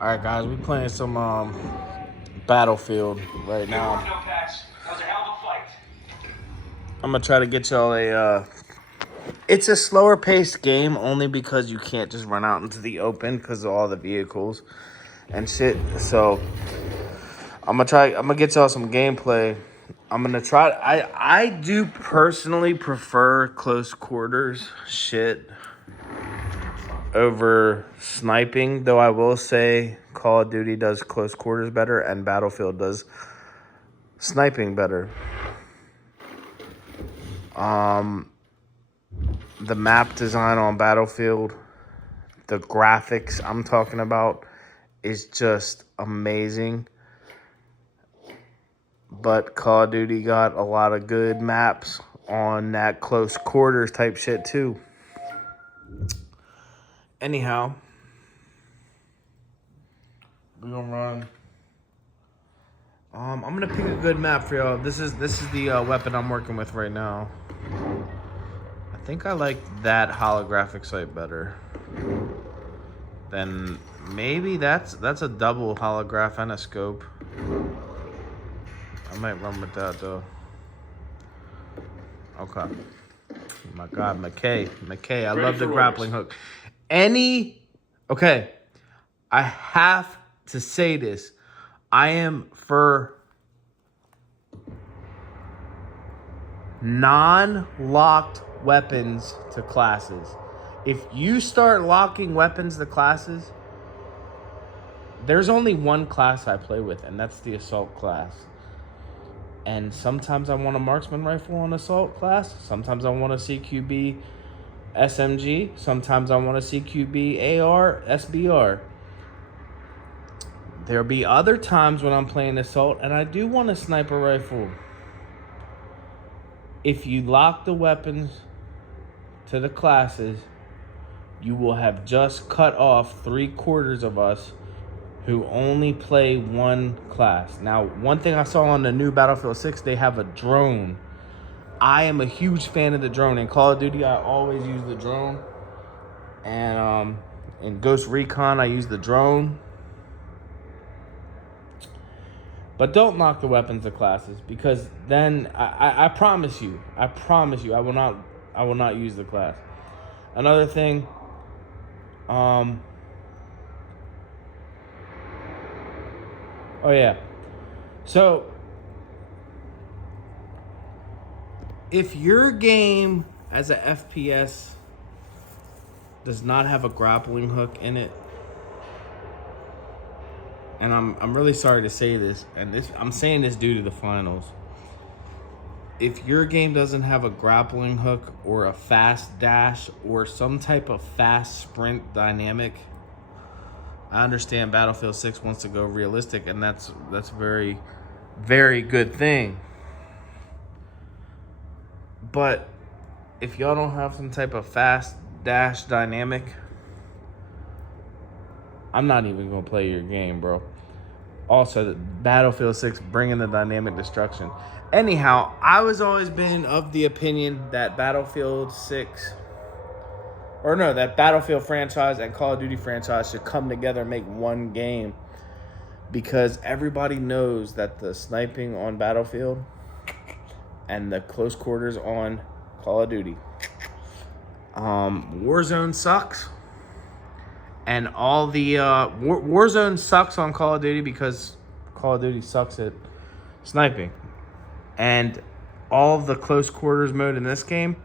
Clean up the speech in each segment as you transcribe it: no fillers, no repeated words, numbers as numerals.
All right, guys, we playing some Battlefield right now. I'm gonna try to get y'all a. It's a slower paced game only because you can't just run out into the open because of all the vehicles and shit. So I'm gonna try. I'm gonna get y'all some gameplay. I'm gonna try. I do personally prefer close quarters shit over sniping, though I will say Call of Duty does close quarters better and Battlefield does sniping better. The map design on Battlefield, the graphics I'm talking about is just amazing. But Call of Duty got a lot of good maps on that close quarters type shit too. Anyhow, we're gonna run. I'm gonna pick a good map for y'all. This is the weapon I'm working with right now. I think I like that holographic sight better. Then maybe that's a double holograph and a scope. I might run with that though. Okay. Oh my God, McKay, I love the grappling hook. Okay, I have to say this. I am for non-locked weapons to classes. If you start locking weapons to classes, there's only one class I play with, and that's the assault class. And sometimes I want a marksman rifle on assault class. Sometimes I want a CQB SMG. Sometimes I want a CQB AR SBR. There'll be other times when I'm playing assault and I do want a sniper rifle. If you lock the weapons to the classes, you will have just cut off 3/4 of us who only play one class. Now, one thing I saw on the new Battlefield 6, they have a drone. I am a huge fan of the drone. In Call of Duty, I always use the drone. And in Ghost Recon, I use the drone. But don't lock the weapons to classes, because then I promise you, I will not use the class. Another thing, oh yeah. So if your game as a FPS does not have a grappling hook in it, and I'm really sorry to say this, and I'm saying this due to the finals. If your game doesn't have a grappling hook or a fast dash or some type of fast sprint dynamic, I understand Battlefield 6 wants to go realistic, and that's very, very good thing. But if y'all don't have some type of fast dash dynamic, I'm not even gonna play your game, bro. Also, Battlefield 6 bringing the dynamic destruction. Anyhow, I was always been of the opinion that Battlefield 6, or no, that Battlefield franchise and Call of Duty franchise should come together and make one game, because everybody knows that the sniping on Battlefield and the close quarters on Call of Duty, Warzone sucks. And all the Warzone sucks on Call of Duty because Call of Duty sucks at sniping. And all the close quarters mode in this game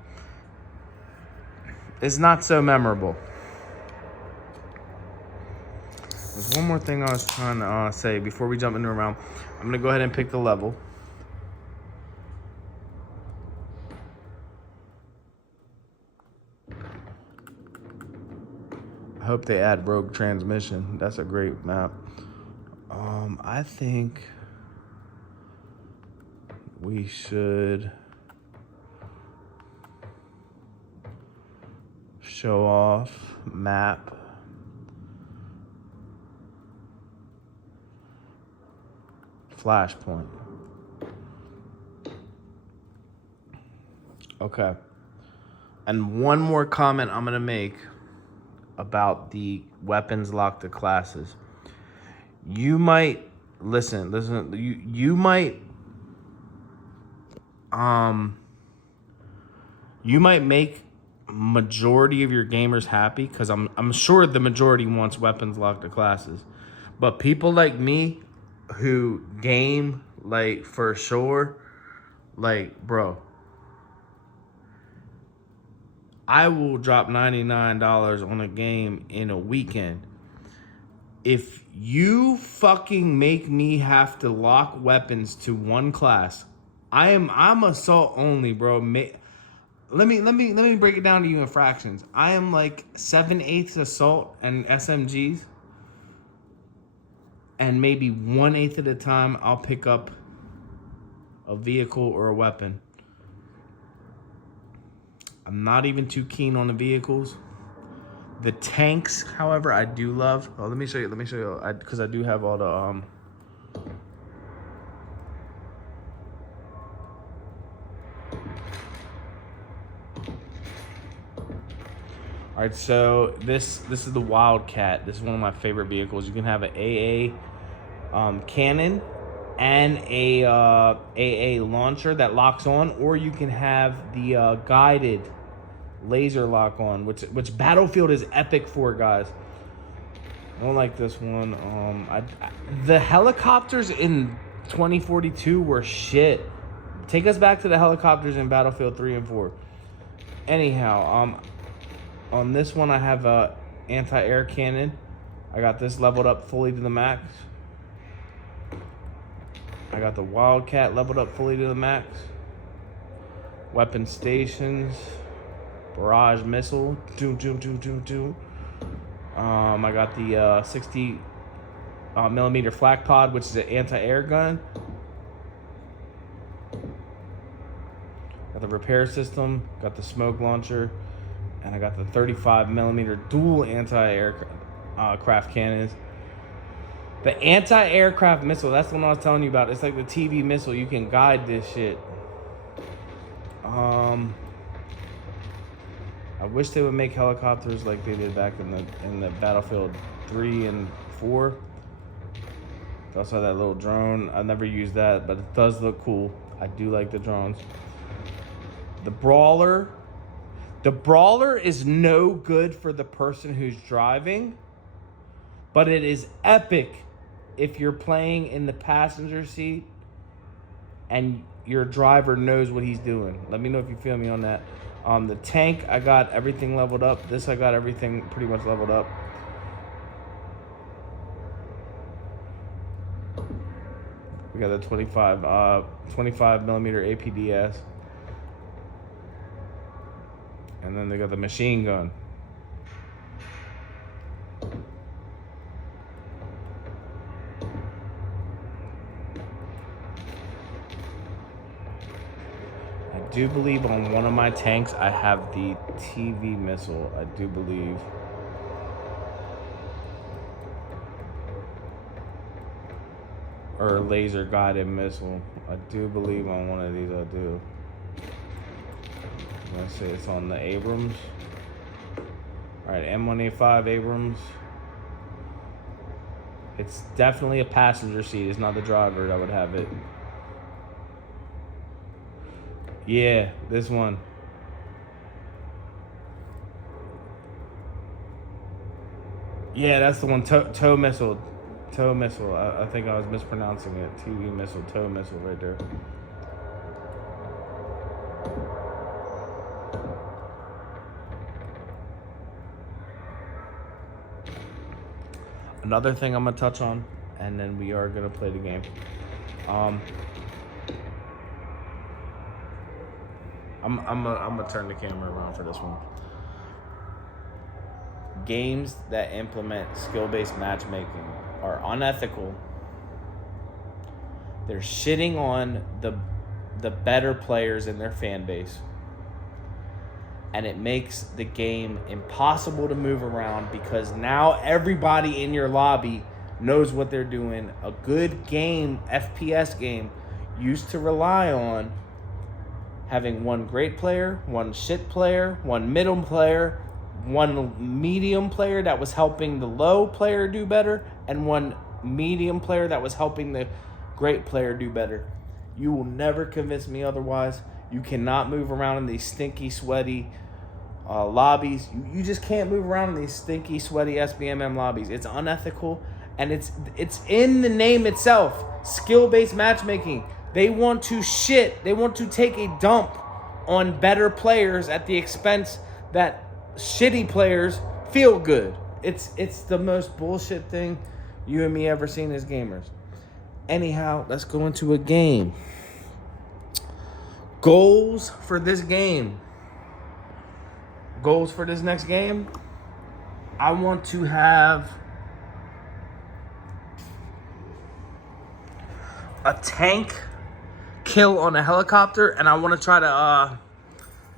is not so memorable. There's one more thing I was trying to say before we jump into a round. I'm going to go ahead and pick the level. I hope they add Rogue Transmission. That's a great map. I think we should show off map Flashpoint. Okay. And one more comment I'm going to make about the weapons locked to classes. you might listen. You might you might make majority of your gamers happy because I'm sure the majority wants weapons locked to classes, but people like me who game like for sure, like bro, I will drop $99 on a game in a weekend. If you fucking make me have to lock weapons to one class, I'm assault only, bro. Let me break it down to you in fractions. I am like 7/8 assault and SMGs, and maybe 1/8 of the time I'll pick up a vehicle or a weapon. I'm not even too keen on the vehicles. The tanks, however, I do love. Oh, let me show you. Because I do have all the All right, so this is the Wildcat. This is one of my favorite vehicles. You can have an AA cannon and a AA launcher that locks on, or you can have the guided laser lock on, which Battlefield is epic for, guys. I don't like this one. The helicopters in 2042 were shit. Take us back to the helicopters in Battlefield 3 and 4. Anyhow, on this one I have a anti-air cannon. I got this leveled up fully to the max. I got the Wildcat leveled up fully to the max. Weapon stations. Barrage missile. I got the 60 millimeter flak pod, which is an anti-air gun. Got the repair system. Got the smoke launcher. And I got the 35 millimeter dual anti-aircraft cannons. The anti-aircraft missile, that's the one I was telling you about. It's like the TV missile. You can guide this shit. I wish they would make helicopters like they did back in the Battlefield 3 and 4. They also had that little drone. I never used that, but it does look cool. I do like the drones. The Brawler. The Brawler is no good for the person who's driving, but it is epic if you're playing in the passenger seat and your driver knows what he's doing. Let me know if you feel me on that. The tank, I got everything leveled up. This, I got everything pretty much leveled up. We got the 25 millimeter APDS. And then they got the machine gun. I do believe on one of my tanks I have the TV missile. I do believe. Or laser guided missile. I do believe on one of these I do. Let's see, it's on the Abrams. Alright, M1A5 Abrams. It's definitely a passenger seat. It's not the driver that would have it. Yeah, this one. Yeah, that's the one. Tow missile. Tow missile. I think I was mispronouncing it. TV missile, tow missile right there. Another thing I'm gonna touch on, and then we are gonna play the game. I'm gonna turn the camera around for this one. Games that implement skill-based matchmaking are unethical. They're shitting on the better players in their fan base. And it makes the game impossible to move around because now everybody in your lobby knows what they're doing. A good game, FPS game, used to rely on having one great player, one shit player, one middle player, one medium player that was helping the low player do better, and one medium player that was helping the great player do better. You will never convince me otherwise. You cannot move around in these stinky, sweaty lobbies. You just can't move around in these stinky, sweaty SBMM lobbies. It's unethical, and it's in the name itself. Skill-based matchmaking. They want to shit. They want to take a dump on better players at the expense that shitty players feel good. It's the most bullshit thing you and me ever seen as gamers. Anyhow, let's go into a game. Goals for this game. Goals for this next game. I want to have a tank kill on a helicopter, and I want to try to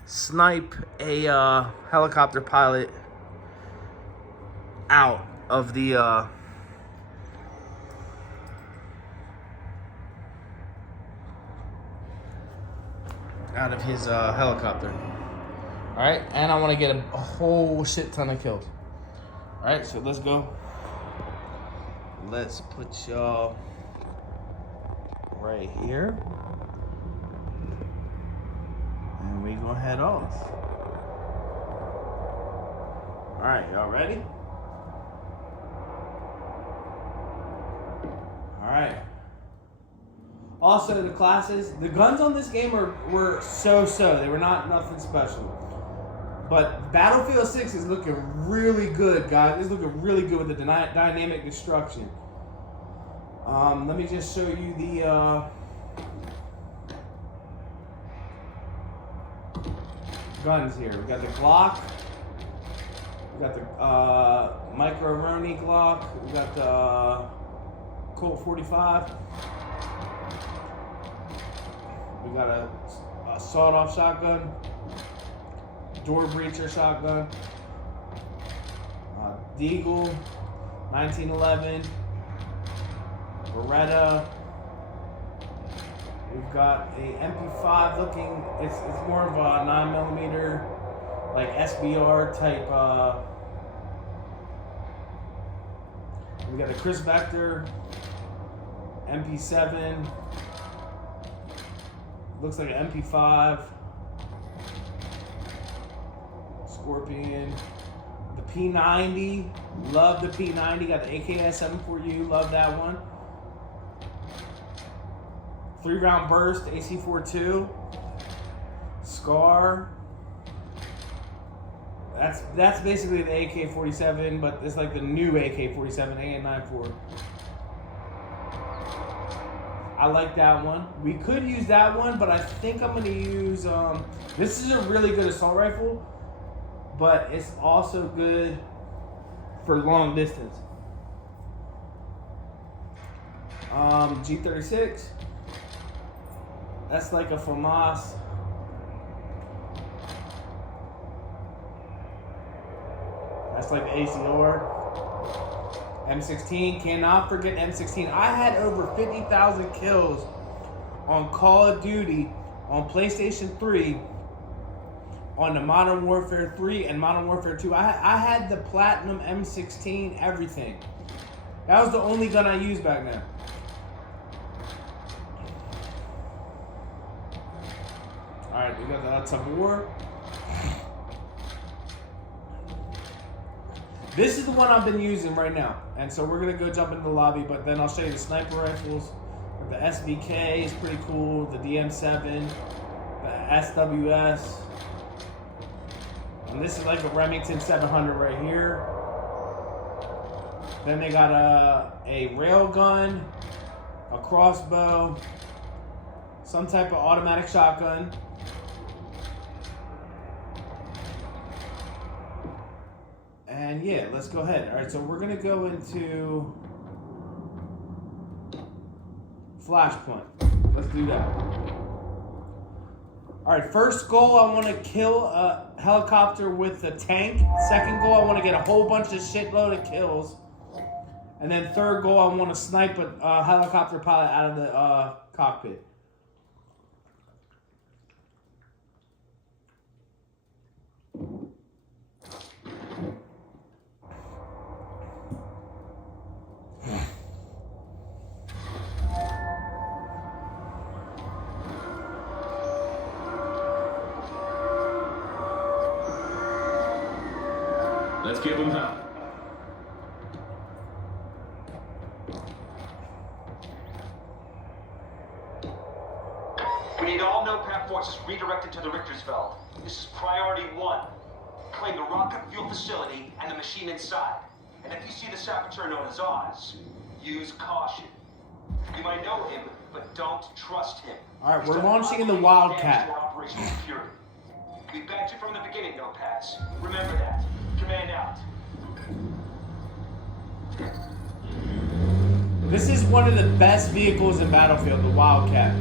snipe a helicopter pilot out of the out of his helicopter. Alright, and I want to get a whole shit ton of kills. Alright, so let's go. Let's put y'all right here. And we gonna head off. Alright, y'all ready? Alright. Also, the classes, the guns on this game were so-so. They were nothing special. But Battlefield 6 is looking really good, guys. It's looking really good with the dynamic destruction. Let me just show you the guns here. We got the Glock. We got the Micro-Roni Glock. We got the Colt 45. We got a sawed-off shotgun, door breacher shotgun, Deagle, 1911, Beretta. We've got a MP5 looking. It's more of a 9mm, like SBR type. We got a Chris Vector, MP7. Looks like an MP5. Scorpion. The P90. Love the P90. Got the AKS-7 for you. Love that one. 3-round burst. AC-42. Scar. That's basically the AK-47, but it's like the new AK-47 AN-94. I like that one. We could use that one, but I think I'm going to use... this is a really good assault rifle, but it's also good for long distance. G36. That's like a FAMAS. That's like the ACR. M16, cannot forget M16. I had over 50,000 kills on Call of Duty on PlayStation 3, on the Modern Warfare 3 and Modern Warfare 2. I had the Platinum M16, everything. That was the only gun I used back then. Alright, we got the Tabor. This is the one I've been using right now. And so we're going to go jump into the lobby, but then I'll show you the sniper rifles. The SVK is pretty cool. The DM7. The SWS. And this is like a Remington 700 right here. Then they got a rail gun, a crossbow, some type of automatic shotgun. And yeah, let's go ahead. All right, so we're gonna go into Flashpoint. Let's do that. All right, first goal, I want to kill a helicopter with a tank. Second goal, I want to get a whole bunch of shitload of kills. And then third goal, I want to snipe a helicopter pilot out of the cockpit. Let's give them hell. We need all NOPAD forces redirected to the Richtersveld. This is priority 1. Claim the rocket fuel facility and the machine inside. And if you see the saboteur known as Oz, use caution. You might know him, but don't trust him. Alright, we're launching in the Wildcat. Operational security. We backed you from the beginning, NOPADs. Remember that. Command out. This is one of the best vehicles in Battlefield, the Wildcat.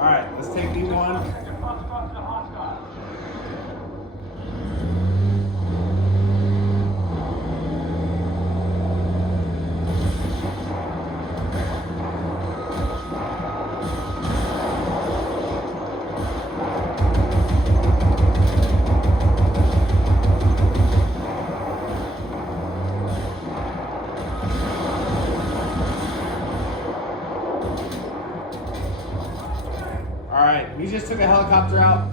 Alright, let's take D1. Alright, we just took a helicopter out.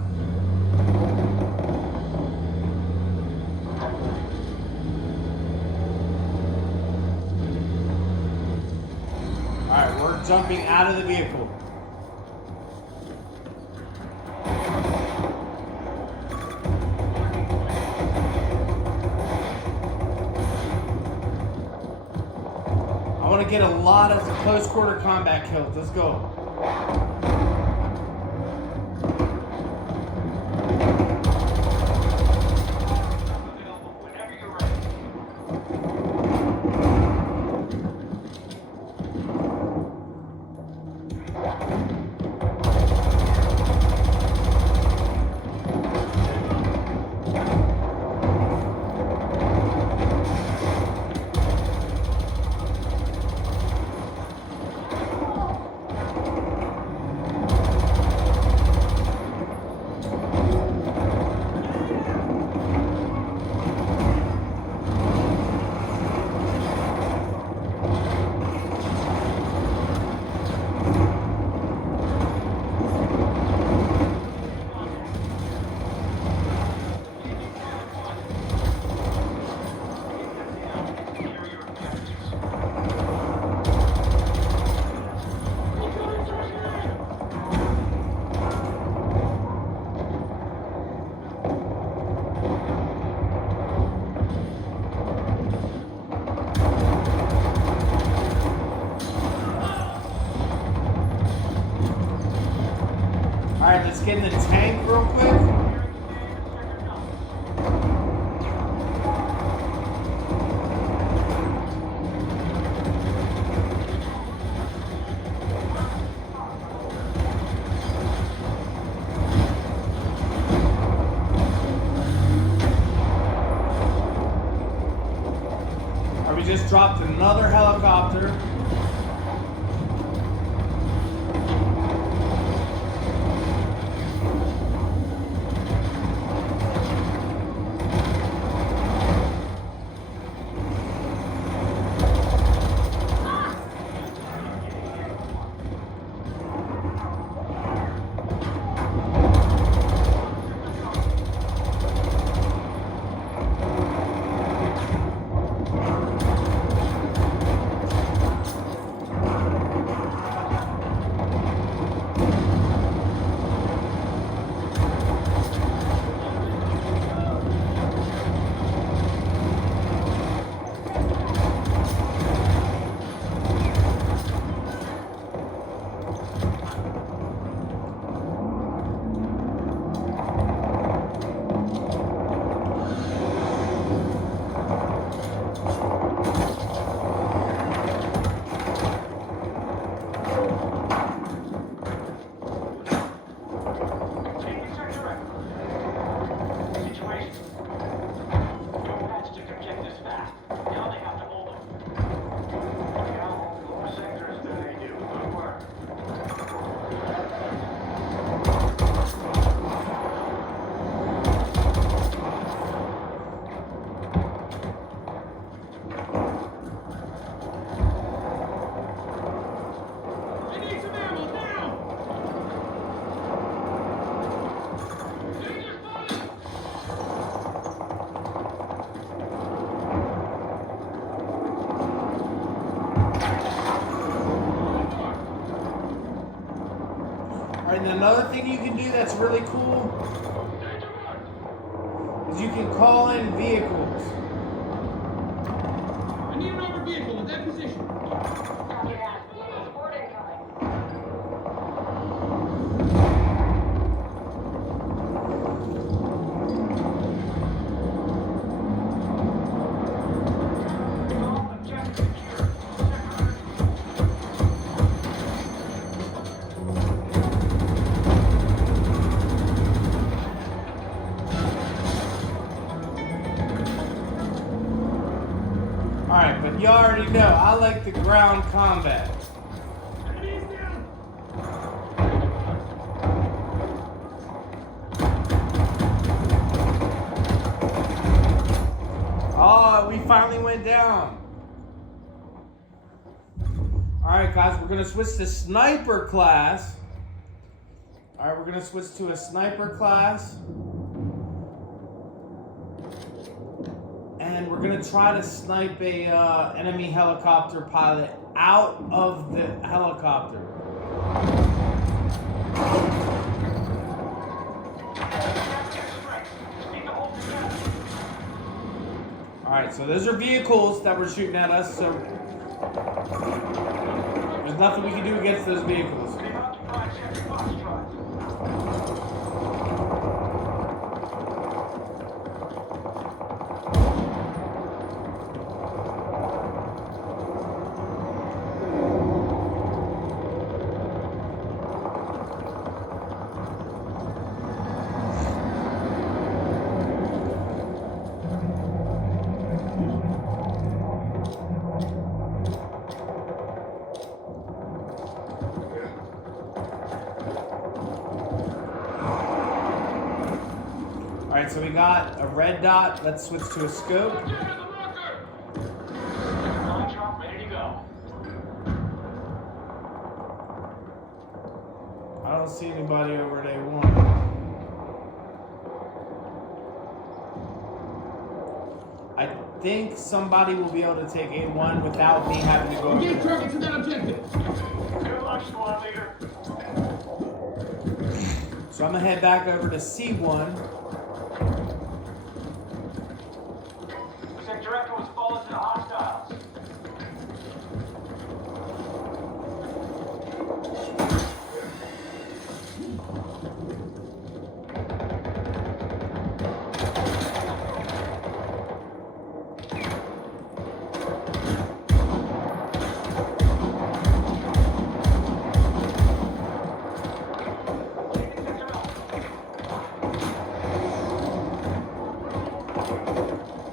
Alright, we're jumping out of the vehicle. I want to get a lot of close quarter combat kills. Let's go. Alright, let's get in the tank real quick. Alright, we just dropped another helicopter. can do that's really cool is you can call in vehicles. I need an armored vehicle in that position. Copy that. Support incoming. Alright, but you already know, I like the ground combat. Enemies down. Oh, we finally went down. Alright, guys, we're going to switch to sniper class. Alright, we're going to switch to a sniper class. And we're going to try to snipe a enemy helicopter pilot out of the helicopter. Alright, so those are vehicles that were shooting at us, so there's nothing we can do against those vehicles. Alright, so we got a red dot. Let's switch to a scope. Contract ready to go. I don't see anybody over at A1. I think somebody will be able to take A1 without me having to go over Engage there. target to that objective. Good luck, squad leader. So I'm going to head back over to C1. Protect director was fallen to the hostiles.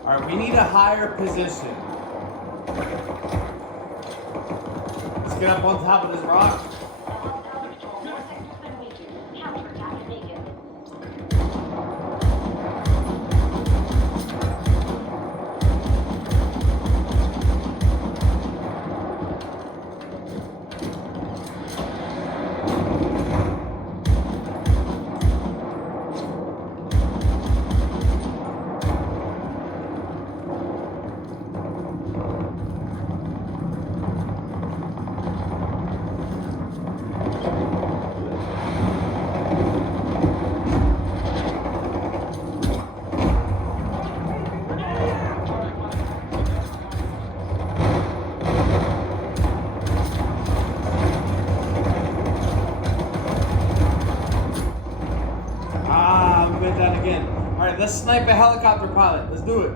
Alright, we need a higher position. Let's get up on top of this rock. Ground control. Your sector's been weakened. Counterattack immediately. Alright, let's snipe a helicopter pilot. Let's do it.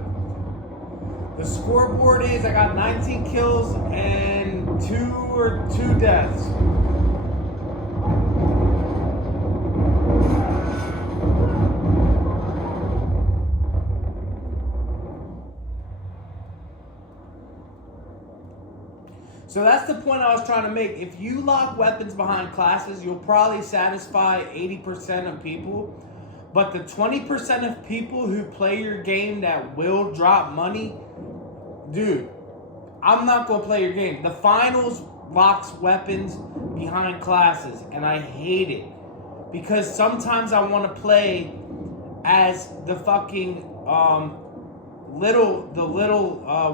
The scoreboard is I got 19 kills and two deaths. So that's the point I was trying to make. If you lock weapons behind classes, you'll probably satisfy 80% of people. But the 20% of people who play your game that will drop money, dude, I'm not going to play your game. The finals locks weapons behind classes, and I hate it. Because sometimes I want to play as the fucking what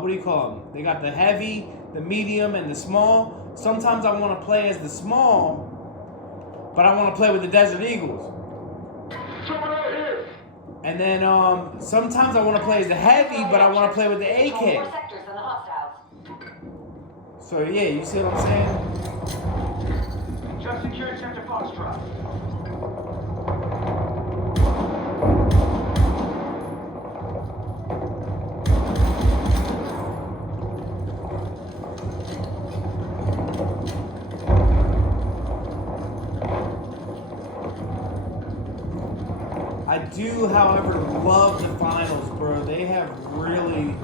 do you call them? They got the heavy, the medium, and the small. Sometimes I want to play as the small but I want to play with the Desert Eagles. And then sometimes I want to play as the Heavy, but I want to play with the Control more AK. sectors than the hostiles. So yeah, you see what I'm saying? Just secured Sector Foxtrot. I do, however, love the finals, bro. They have really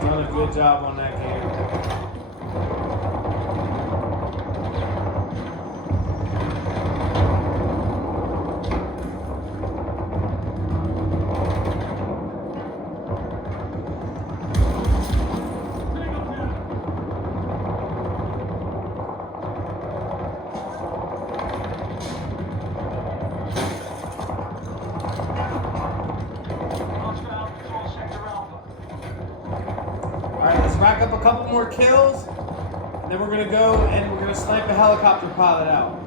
done a good job on that game. Hostile control Sector Alpha. Alright, let's rack up a couple more kills, and then we're gonna go and we're gonna snipe a helicopter pilot out.